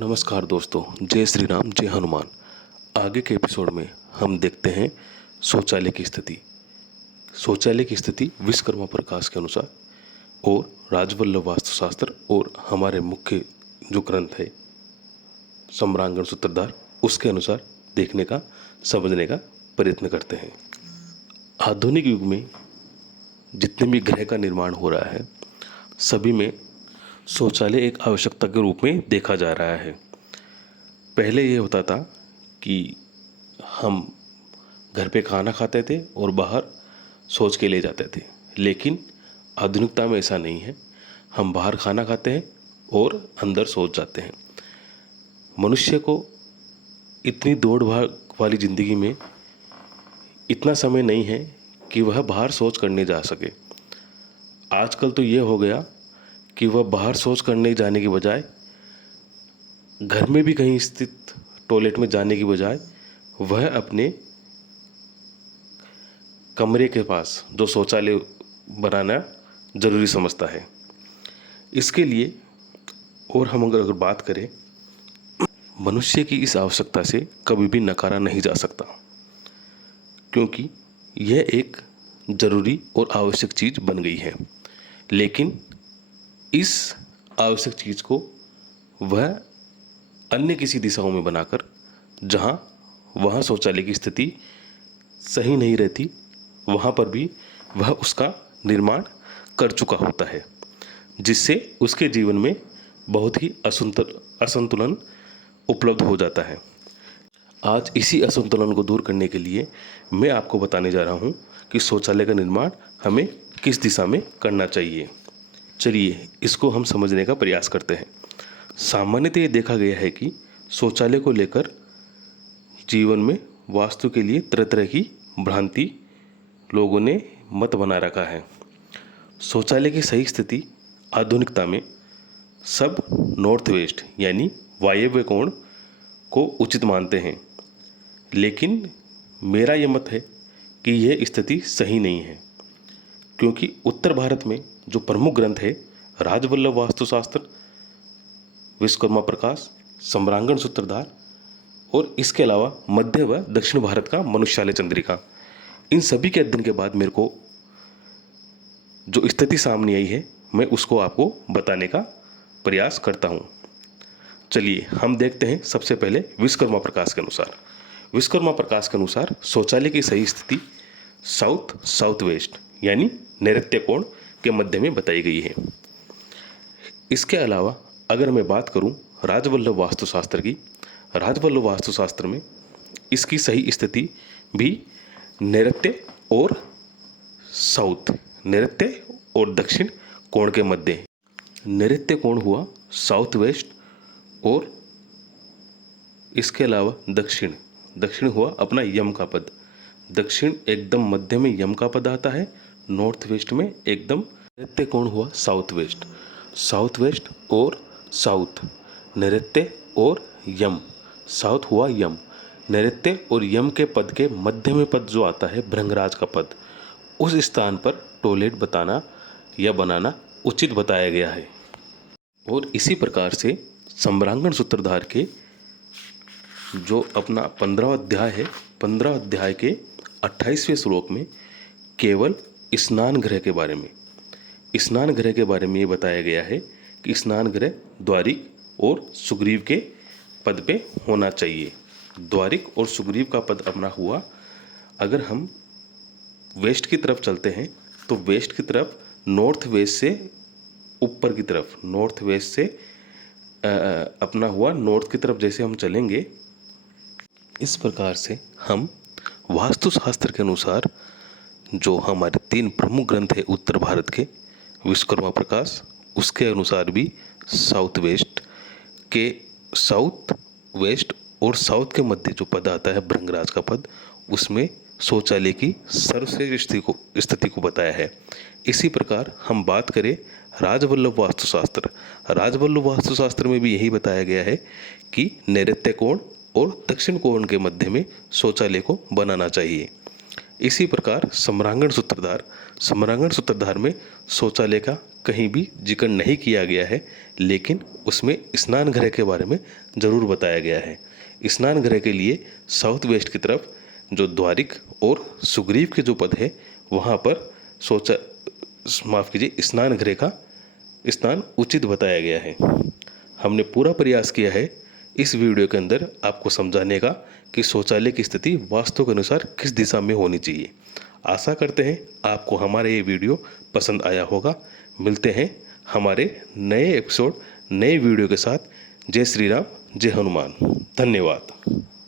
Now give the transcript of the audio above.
नमस्कार दोस्तों, जय श्री राम, जय हनुमान। आगे के एपिसोड में हम देखते हैं शौचालय की स्थिति। शौचालय की स्थिति विश्वकर्मा प्रकाश के अनुसार और राजवल्लभ वास्तुशास्त्र और हमारे मुख्य जो ग्रंथ है सम्रांगण सूत्रधार, उसके अनुसार देखने का, समझने का प्रयत्न करते हैं। आधुनिक युग में जितने भी गृह का निर्माण हो रहा है, सभी में शौचालय एक आवश्यकता के रूप में देखा जा रहा है। पहले ये होता था कि हम घर पे खाना खाते थे और बाहर शौच के लिए जाते थे, लेकिन आधुनिकता में ऐसा नहीं है। हम बाहर खाना खाते हैं और अंदर शौच जाते हैं। मनुष्य को इतनी दौड़ भाग वाली ज़िंदगी में इतना समय नहीं है कि वह बाहर शौच करने जा सके। आजकल तो ये हो गया कि वह बाहर शौच करने जाने की बजाय घर में भी कहीं स्थित टॉयलेट में जाने की बजाय वह अपने कमरे के पास जो शौचालय बनाना ज़रूरी समझता है। इसके लिए और हम अगर बात करें, मनुष्य की इस आवश्यकता से कभी भी नकारा नहीं जा सकता, क्योंकि यह एक ज़रूरी और आवश्यक चीज़ बन गई है। लेकिन इस आवश्यक चीज़ को वह अन्य किसी दिशाओं में बनाकर, जहाँ वहाँ शौचालय की स्थिति सही नहीं रहती, वहाँ पर भी वह उसका निर्माण कर चुका होता है, जिससे उसके जीवन में बहुत ही असंतुलन उपलब्ध हो जाता है। आज इसी असंतुलन को दूर करने के लिए मैं आपको बताने जा रहा हूँ कि शौचालय का निर्माण हमें किस दिशा में करना चाहिए। चलिए इसको हम समझने का प्रयास करते हैं। सामान्यतः ये देखा गया है कि शौचालय को लेकर जीवन में वास्तु के लिए तरह तरह की भ्रांति लोगों ने मत बना रखा है। शौचालय की सही स्थिति आधुनिकता में सब नॉर्थ वेस्ट यानी वायव्य कोण को उचित मानते हैं, लेकिन मेरा ये मत है कि यह स्थिति सही नहीं है, क्योंकि उत्तर भारत में जो प्रमुख ग्रंथ है राजवल्लभ वास्तुशास्त्र, विश्वकर्मा प्रकाश, सम्रांगण सूत्रधार और इसके अलावा मध्य व दक्षिण भारत का मनुष्यालय चंद्रिका, इन सभी के अध्ययन के बाद मेरे को जो स्थिति सामने आई है, मैं उसको आपको बताने का प्रयास करता हूँ। चलिए हम देखते हैं। सबसे पहले विश्वकर्मा प्रकाश के अनुसार, विश्वकर्मा प्रकाश के अनुसार शौचालय की सही स्थिति साउथ वेस्ट यानी नैऋत्य कोण के मध्य में बताई गई है। इसके अलावा अगर मैं बात करूं राजवल्लभ वास्तुशास्त्र की, राजवल्लभ वास्तुशास्त्र में इसकी सही स्थिति भी नैऋत्य और साउथ, नैऋत्य और दक्षिण कोण के मध्य है। नैऋत्य कोण हुआ साउथ वेस्ट और इसके अलावा दक्षिण हुआ अपना यम का पद। दक्षिण एकदम मध्य में यम का पद आता है, नॉर्थ वेस्ट में एकदम नैऋत्य कोण हुआ साउथ वेस्ट और साउथ, नैऋत्य और यम, साउथ हुआ यम, नैऋत्य और यम के पद के मध्य में पद जो आता है भृंगराज का पद, उस स्थान पर टॉयलेट बताना या बनाना उचित बताया गया है। और इसी प्रकार से सम्रांगण सूत्रधार के जो अपना 15वां अध्याय है, 15 अध्याय के 28वें श्लोक में केवल स्नान गृह के बारे में ये बताया गया है कि स्नान गृह द्वारिक और सुग्रीव के पद पे होना चाहिए। द्वारिक और सुग्रीव का पद अपना हुआ। अगर हम वेस्ट की तरफ चलते हैं तो वेस्ट की तरफ नॉर्थ वेस्ट से ऊपर की तरफ, नॉर्थ वेस्ट से अपना हुआ नॉर्थ की तरफ जैसे हम चलेंगे, इस प्रकार से हम वास्तुशास्त्र के अनुसार जो हमारे 3 प्रमुख ग्रंथ है उत्तर भारत के, विश्वकर्मा प्रकाश, उसके अनुसार भी साउथ वेस्ट और साउथ के मध्य जो पद आता है भृंगराज का पद, उसमें शौचालय की सर्वश्रेष्ठ स्थिति को बताया है। इसी प्रकार हम बात करें राजवल्लभ वास्तुशास्त्र में भी यही बताया गया है कि नैऋत्य कोण और दक्षिण कोण के मध्य में शौचालय को बनाना चाहिए। इसी प्रकार सम्रांगण सूत्रधार में शौचालय का कहीं भी जिक्र नहीं किया गया है, लेकिन उसमें स्नान गृह के बारे में ज़रूर बताया गया है। स्नान गृह के लिए साउथ वेस्ट की तरफ जो द्वारिक और सुग्रीव के जो पद है वहाँ पर स्नान गृह का स्थान उचित बताया गया है। हमने पूरा प्रयास किया है इस वीडियो के अंदर आपको समझाने का कि शौचालय की स्थिति वास्तु के अनुसार किस दिशा में होनी चाहिए। आशा करते हैं आपको हमारा ये वीडियो पसंद आया होगा। मिलते हैं हमारे नए एपिसोड नए वीडियो के साथ। जय श्री राम, जय हनुमान। धन्यवाद।